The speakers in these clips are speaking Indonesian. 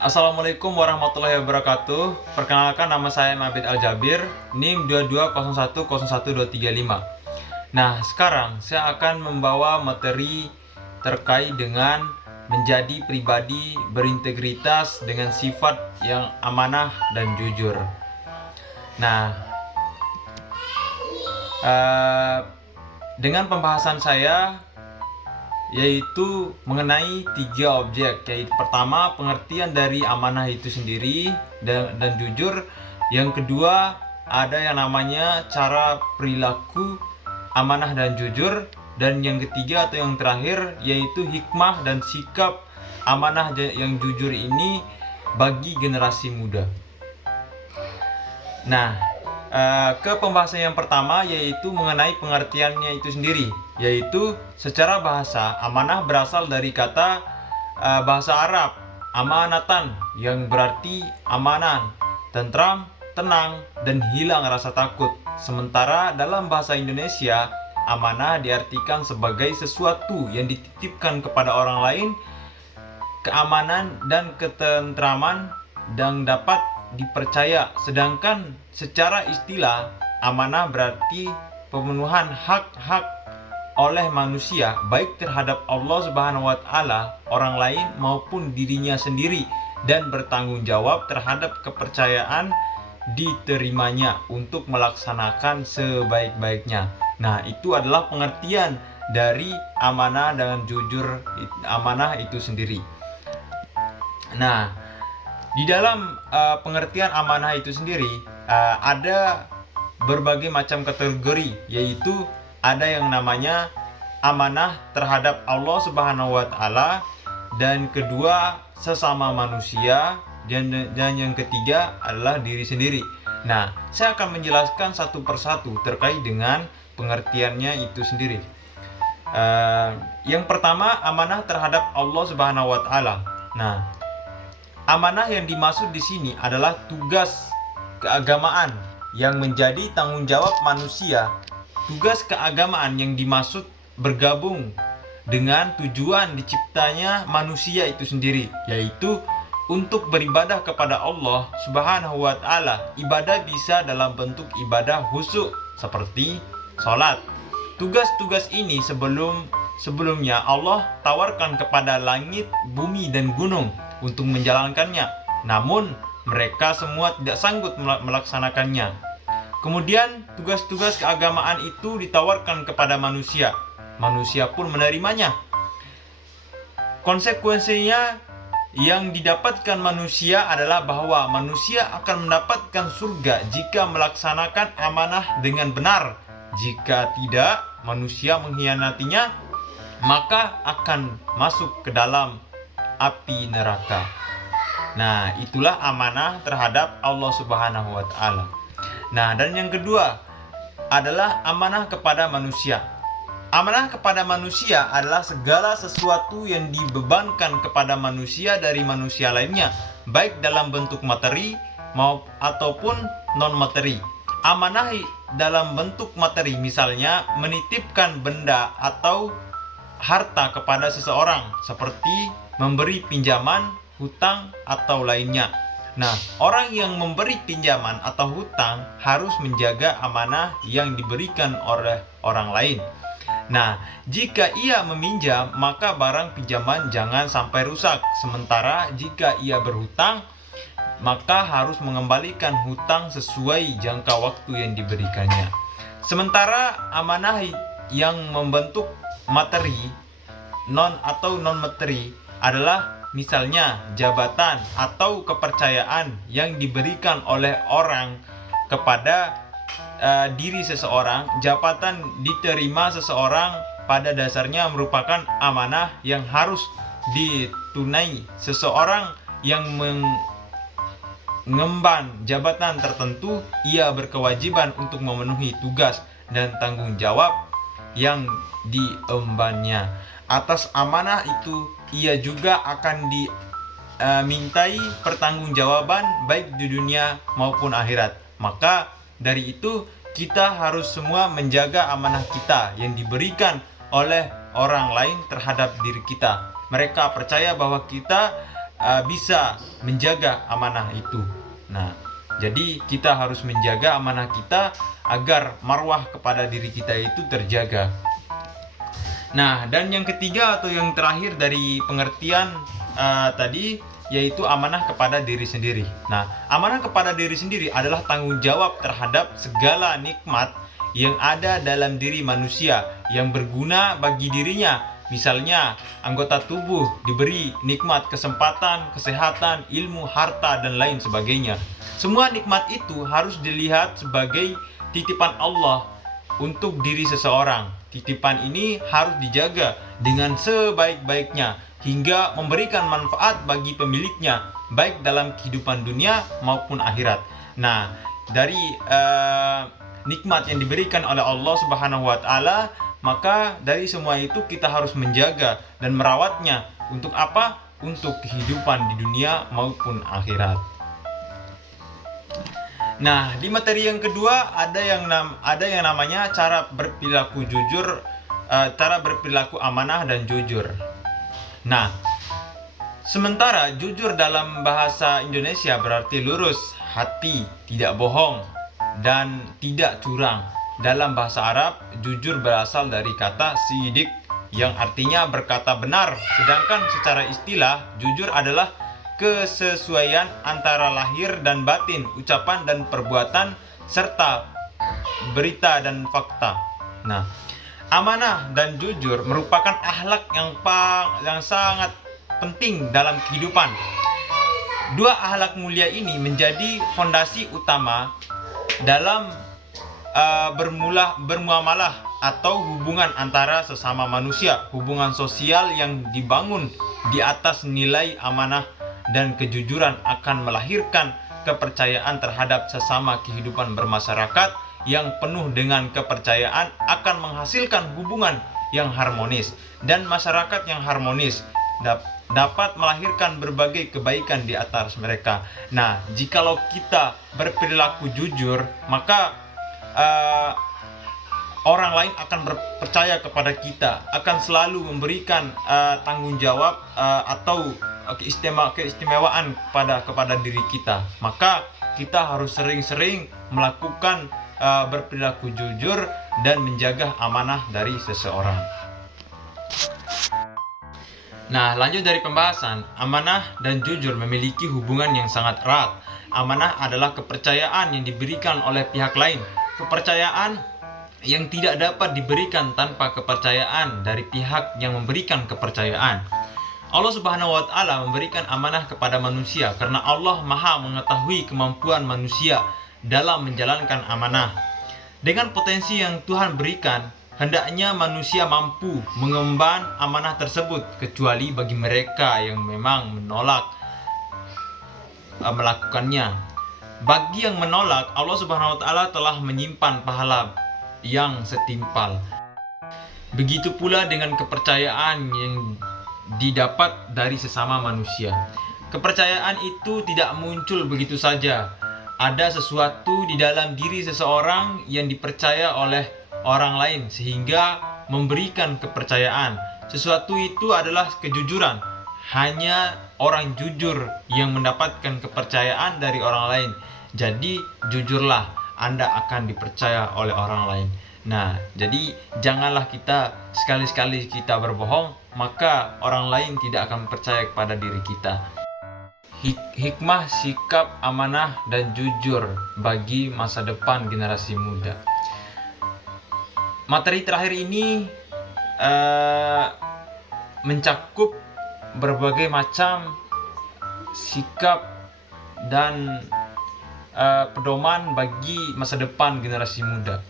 Assalamualaikum warahmatullahi wabarakatuh. Perkenalkan, nama saya Mabit Aljabir, NIM 22010135. Nah, sekarang saya akan membawa materi terkait dengan menjadi pribadi berintegritas dengan sifat yang amanah dan jujur. Nah, dengan pembahasan saya yaitu mengenai 3 objek, yaitu pertama pengertian dari amanah itu sendiri dan jujur. Yang kedua ada yang namanya cara perilaku amanah dan jujur, dan yang ketiga atau yang terakhir yaitu hikmah dan sikap amanah yang jujur ini bagi generasi muda. Nah, ke pembahasan yang pertama yaitu mengenai pengertiannya itu sendiri, yaitu secara bahasa amanah berasal dari kata bahasa Arab amanatan, yang berarti amanan, tentram, tenang, dan hilang rasa takut. Sementara dalam bahasa Indonesia, amanah diartikan sebagai sesuatu yang dititipkan kepada orang lain, keamanan dan ketentraman dan dapat dipercaya. Sedangkan secara istilah, amanah berarti pemenuhan hak-hak oleh manusia baik terhadap Allah Subhanahu wa Ta'ala, orang lain maupun dirinya sendiri, dan bertanggung jawab terhadap kepercayaan diterimanya untuk melaksanakan sebaik-baiknya. Nah, itu adalah pengertian dari amanah dan jujur amanah itu sendiri. Nah, di dalam pengertian amanah itu sendiri ada berbagai macam kategori, yaitu ada yang namanya amanah terhadap Allah Subhanahu wa Ta'ala, dan kedua sesama manusia, dan yang ketiga adalah diri sendiri. Nah, saya akan menjelaskan satu persatu terkait dengan pengertiannya itu sendiri. Yang pertama, amanah terhadap Allah Subhanahu wa Ta'ala. Nah, amanah yang dimaksud di sini adalah tugas keagamaan yang menjadi tanggung jawab manusia. Tugas keagamaan yang dimaksud bergabung dengan tujuan diciptanya manusia itu sendiri, yaitu untuk beribadah kepada Allah Subhanahu wa Ta'ala. Ibadah bisa dalam bentuk ibadah khusyuk seperti sholat. Tugas-tugas ini sebelumnya Allah tawarkan kepada langit, bumi, dan gunung untuk menjalankannya. Namun mereka semua tidak sanggup melaksanakannya. Kemudian tugas-tugas keagamaan itu ditawarkan kepada manusia. Manusia pun menerimanya. Konsekuensinya yang didapatkan manusia adalah bahwa manusia akan mendapatkan surga jika melaksanakan amanah dengan benar. Jika tidak, manusia mengkhianatinya, maka akan masuk ke dalam api neraka. Nah, itulah amanah terhadap Allah Subhanahu wa Ta'ala. Nah, dan yang kedua adalah amanah kepada manusia. Amanah kepada manusia adalah segala sesuatu yang dibebankan kepada manusia dari manusia lainnya, baik dalam bentuk materi ataupun non-materi. Amanah dalam bentuk materi misalnya menitipkan benda atau harta kepada seseorang, seperti memberi pinjaman, hutang, atau lainnya. Nah, orang yang memberi pinjaman atau hutang harus menjaga amanah yang diberikan oleh orang lain. Nah, jika ia meminjam, maka barang pinjaman jangan sampai rusak. Sementara jika ia berhutang, maka harus mengembalikan hutang sesuai jangka waktu yang diberikannya. Sementara amanah yang membentuk materi non materi adalah misalnya jabatan atau kepercayaan yang diberikan oleh orang kepada diri seseorang. Jabatan diterima seseorang pada dasarnya merupakan amanah yang harus ditunai. Seseorang yang mengemban jabatan tertentu, ia berkewajiban untuk memenuhi tugas dan tanggung jawab yang diembannya. Atas amanah itu ia juga akan dimintai pertanggungjawaban baik di dunia maupun akhirat. Maka dari itu kita harus semua menjaga amanah kita yang diberikan oleh orang lain terhadap diri kita. Mereka percaya bahwa kita bisa menjaga amanah itu. Nah, jadi kita harus menjaga amanah kita agar marwah kepada diri kita itu terjaga. Nah, dan yang ketiga atau yang terakhir dari pengertian tadi, yaitu amanah kepada diri sendiri. Nah, amanah kepada diri sendiri adalah tanggung jawab terhadap segala nikmat yang ada dalam diri manusia yang berguna bagi dirinya. Misalnya, anggota tubuh diberi nikmat kesempatan, kesehatan, ilmu, harta, dan lain sebagainya. Semua nikmat itu harus dilihat sebagai titipan Allah untuk diri seseorang. Titipan ini harus dijaga dengan sebaik-baiknya hingga memberikan manfaat bagi pemiliknya, baik dalam kehidupan dunia maupun akhirat. Nah, dari nikmat yang diberikan oleh Allah Subhanahu wa Ta'ala, maka dari semua itu kita harus menjaga dan merawatnya. Untuk apa? Untuk kehidupan di dunia maupun akhirat. Nah, di materi yang kedua ada yang namanya cara berperilaku jujur, cara berperilaku amanah dan jujur. Nah, sementara jujur dalam bahasa Indonesia berarti lurus, hati, tidak bohong, dan tidak curang. Dalam bahasa Arab, jujur berasal dari kata sidik yang artinya berkata benar. Sedangkan secara istilah, jujur adalah kesesuaian antara lahir dan batin, ucapan dan perbuatan, serta berita dan fakta. Nah, amanah dan jujur merupakan akhlak yang sangat penting dalam kehidupan. Dua akhlak mulia ini menjadi fondasi utama dalam bermuamalah atau hubungan antara sesama manusia. Hubungan sosial yang dibangun di atas nilai amanah dan kejujuran akan melahirkan kepercayaan terhadap sesama. Kehidupan bermasyarakat yang penuh dengan kepercayaan akan menghasilkan hubungan yang harmonis, dan masyarakat yang harmonis dapat melahirkan berbagai kebaikan di atas mereka. Nah, jikalau kita berperilaku jujur, maka orang lain akan percaya kepada kita, akan selalu memberikan tanggung jawab atau keistimewaan kepada diri kita. Maka kita harus sering-sering melakukan berperilaku jujur dan menjaga amanah dari seseorang. Nah, lanjut dari pembahasan, amanah dan jujur memiliki hubungan yang sangat erat. Amanah adalah kepercayaan yang diberikan oleh pihak lain. Kepercayaan yang tidak dapat diberikan tanpa kepercayaan dari pihak yang memberikan kepercayaan. Allah Subhanahu wa Ta'ala memberikan amanah kepada manusia karena Allah Maha mengetahui kemampuan manusia dalam menjalankan amanah. Dengan potensi yang Tuhan berikan, hendaknya manusia mampu mengemban amanah tersebut, kecuali bagi mereka yang memang menolak melakukannya. Bagi yang menolak, Allah Subhanahu wa Ta'ala telah menyimpan pahala yang setimpal. Begitu pula dengan kepercayaan yang didapat dari sesama manusia. Kepercayaan itu tidak muncul begitu saja. Ada sesuatu di dalam diri seseorang yang dipercaya oleh orang lain sehingga memberikan kepercayaan. Sesuatu itu adalah kejujuran. Hanya orang jujur yang mendapatkan kepercayaan dari orang lain. Jadi jujurlah, Anda akan dipercaya oleh orang lain. Nah, jadi janganlah kita sekali-sekali kita berbohong, maka orang lain tidak akan percaya kepada diri kita. Hikmah, sikap, amanah, dan jujur bagi masa depan generasi muda. Materi terakhir ini mencakup berbagai macam sikap dan pedoman bagi masa depan generasi muda.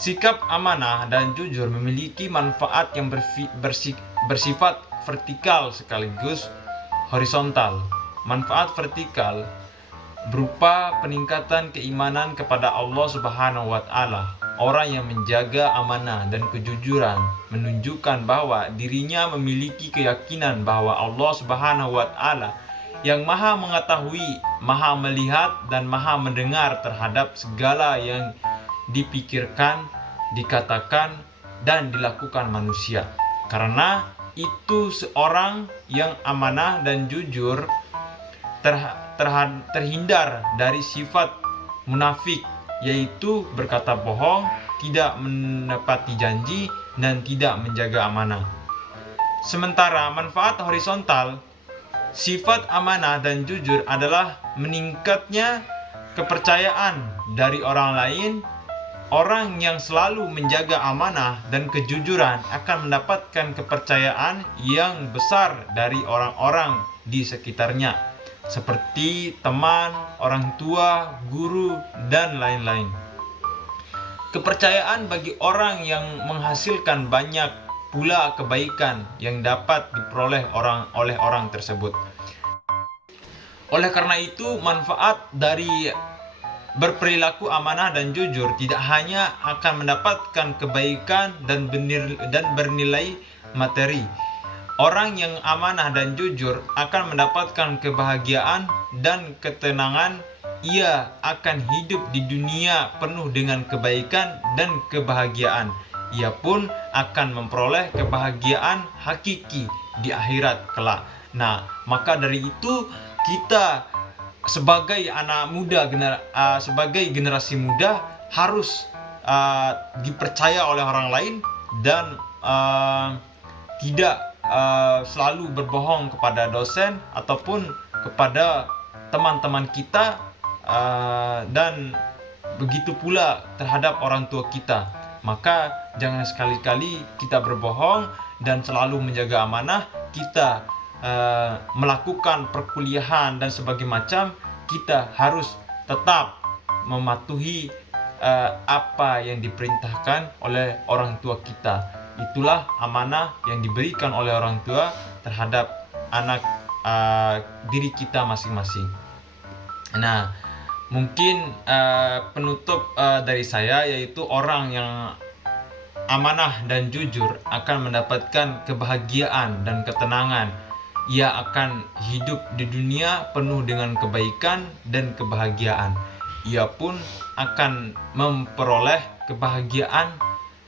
Sikap amanah dan jujur memiliki manfaat yang bersifat vertikal sekaligus horizontal. Manfaat vertikal berupa peningkatan keimanan kepada Allah Subhanahu wa Ta'ala. Orang yang menjaga amanah dan kejujuran menunjukkan bahwa dirinya memiliki keyakinan bahwa Allah Subhanahu wa Ta'ala yang Maha mengetahui, Maha melihat, dan Maha mendengar terhadap segala yang dipikirkan, dikatakan, dan dilakukan manusia. Karena itu seorang yang amanah dan jujur terhindar dari sifat munafik, yaitu berkata bohong, tidak menepati janji, dan tidak menjaga amanah. Sementara manfaat horizontal, sifat amanah dan jujur adalah meningkatnya kepercayaan dari orang lain. Orang yang selalu menjaga amanah dan kejujuran akan mendapatkan kepercayaan yang besar dari orang-orang di sekitarnya, seperti teman, orang tua, guru, dan lain-lain. Kepercayaan bagi orang yang menghasilkan banyak pula kebaikan yang dapat diperoleh oleh orang tersebut. Oleh karena itu, manfaat dari berperilaku amanah dan jujur tidak hanya akan mendapatkan kebaikan dan bernilai materi. Orang yang amanah dan jujur akan mendapatkan kebahagiaan dan ketenangan. Ia akan hidup di dunia penuh dengan kebaikan dan kebahagiaan. Ia pun akan memperoleh kebahagiaan hakiki di akhirat kelak. Nah, maka dari itu kita sebagai anak muda, sebagai generasi muda harus dipercaya oleh orang lain dan tidak selalu berbohong kepada dosen ataupun kepada teman-teman kita, dan begitu pula terhadap orang tua kita. Maka jangan sekali-kali kita berbohong dan selalu menjaga amanah. Kita melakukan perkuliahan dan sebagainya macam, kita harus tetap mematuhi apa yang diperintahkan oleh orang tua kita. Itulah amanah yang diberikan oleh orang tua terhadap anak diri kita masing-masing. Nah, mungkin penutup dari saya yaitu orang yang amanah dan jujur akan mendapatkan kebahagiaan dan ketenangan. Ia akan hidup di dunia penuh dengan kebaikan dan kebahagiaan. Ia pun akan memperoleh kebahagiaan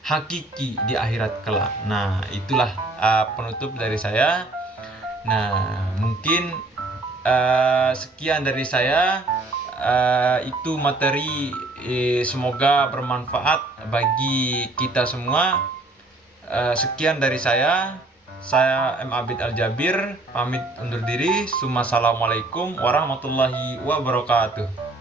hakiki di akhirat kelak. Nah, itulah penutup dari saya. Nah, mungkin sekian dari saya. Itu materi, semoga bermanfaat bagi kita semua. Sekian dari saya M. Abid Al-Jabir pamit undur diri. Assalamualaikum warahmatullahi wabarakatuh.